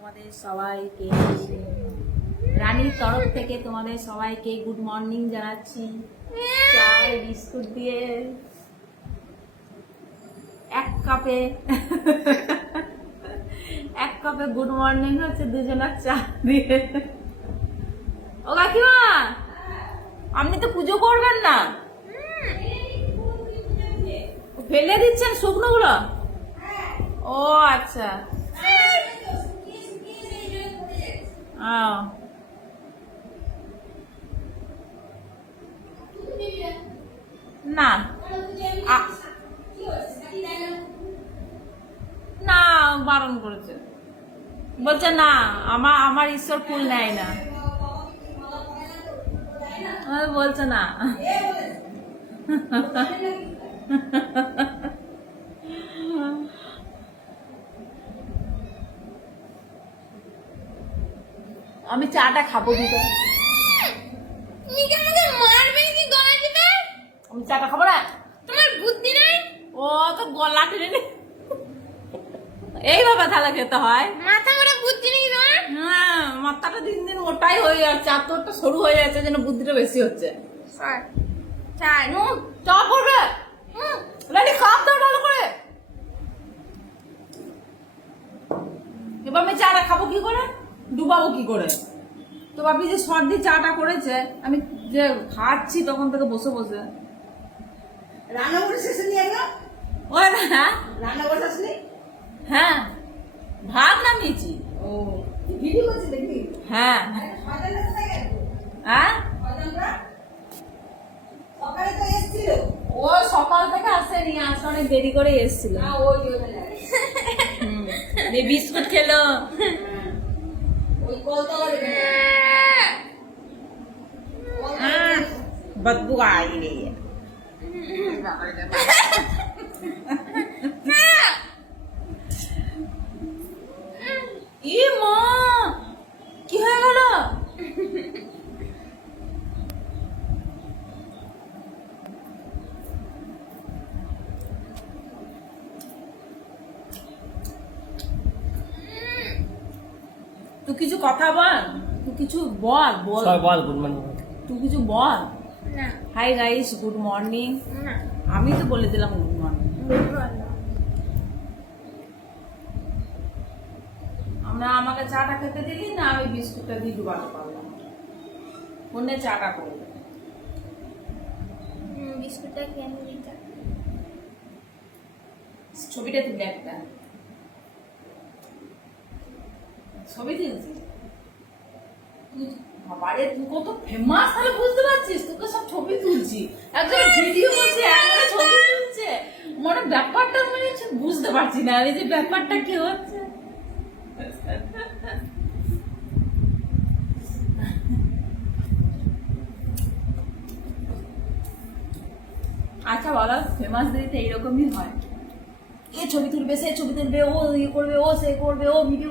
তোমাদের সবাইকে রানীর তরফ থেকে তোমাদের সবাইকে গুড মর্নিং জানাচ্ছি। চায় বিস্কুট দিয়ে এক কাপে এক কাপে গুড মর্নিং হচ্ছে, দুজনের চা দিয়ে। ও কাকিমা, আপনি তো পুজো করবেন না। ফেলে দিচ্ছেন শুকনো গুলো ও আচ্ছা। না আ- না বারণ করেছে। বলছে, না আমার আমার ঈশ্বর ফুল নেয় না। বলছে, না। আমি চাটা খাব টিপে আমি চাটা খাব না। তোমার বুদ্ধি নাই? ও তো গলা টেনে নে। এইভাবে থালা খেতে হয়। মাথা করে বুদ্ধি নেই তোমার? হ্যাঁ মাথাটা দিন দিন ওটাই হয়ে যাচ্ছে আর তোরটা সরু হয়ে যাচ্ছে যেন বুদ্ধিটা বেশি হচ্ছে। চা করবে। লালি কাপ দাও ভালো করে এবার আমি চাটা খাব কি করে ডুবাবো কি করে? তো বাপি যে সর্দি চাটা করেছে আমি যে খাচ্ছি তখন থেকে বসে বসে। রান্না করে শেষে নিয়ে এলো ওই না হ্যাঁ? রান্না করে শেষে হ্যাঁ ভাত নামিয়েছি। ও ভিডিও করছি দেখবি হ্যাঁ। হ্যাঁ? সকালে তো এসেছিল। ও সকাল থেকে আসেনি আসতে অনেক দেরি করে এসেছিল। না ওই বিস্কুট খেলো। बदबू आ ही रही है তুই কিছু কথা বল তুই কিছু বল বল বল গুড মর্নিং তুই কিছু বল না হাই গাইস গুড মর্নিং আমি তো বলে দিলাম গুড মর্নিং আমরা আমাকে চাটা খেতে দিলি না আমি বিস্কুটটা দিয়ে ডুবাতে পারলাম ফোনে চাটা করবে হুম, বিস্কুটটা কেন দিতে ছবিটা তুলে একটা ছবি তুলছি। বাবারে, তুই কত ফেমাস তাহলে বুঝতে পারছিস? তোকে সব ছবি তুলছি। ভিডিও ছবি তুলছে। মানে ব্যাপারটা বুঝতে পারছি না। এই যে ব্যাপারটা কি হচ্ছে? আচ্ছা বলো ফেমাস দিদিতে এইরকমই হয়। এ ছবি তুলবে, সে ছবি তুলবে, ও ইয়ে করবে, ও সে করবে, ও ভিডিও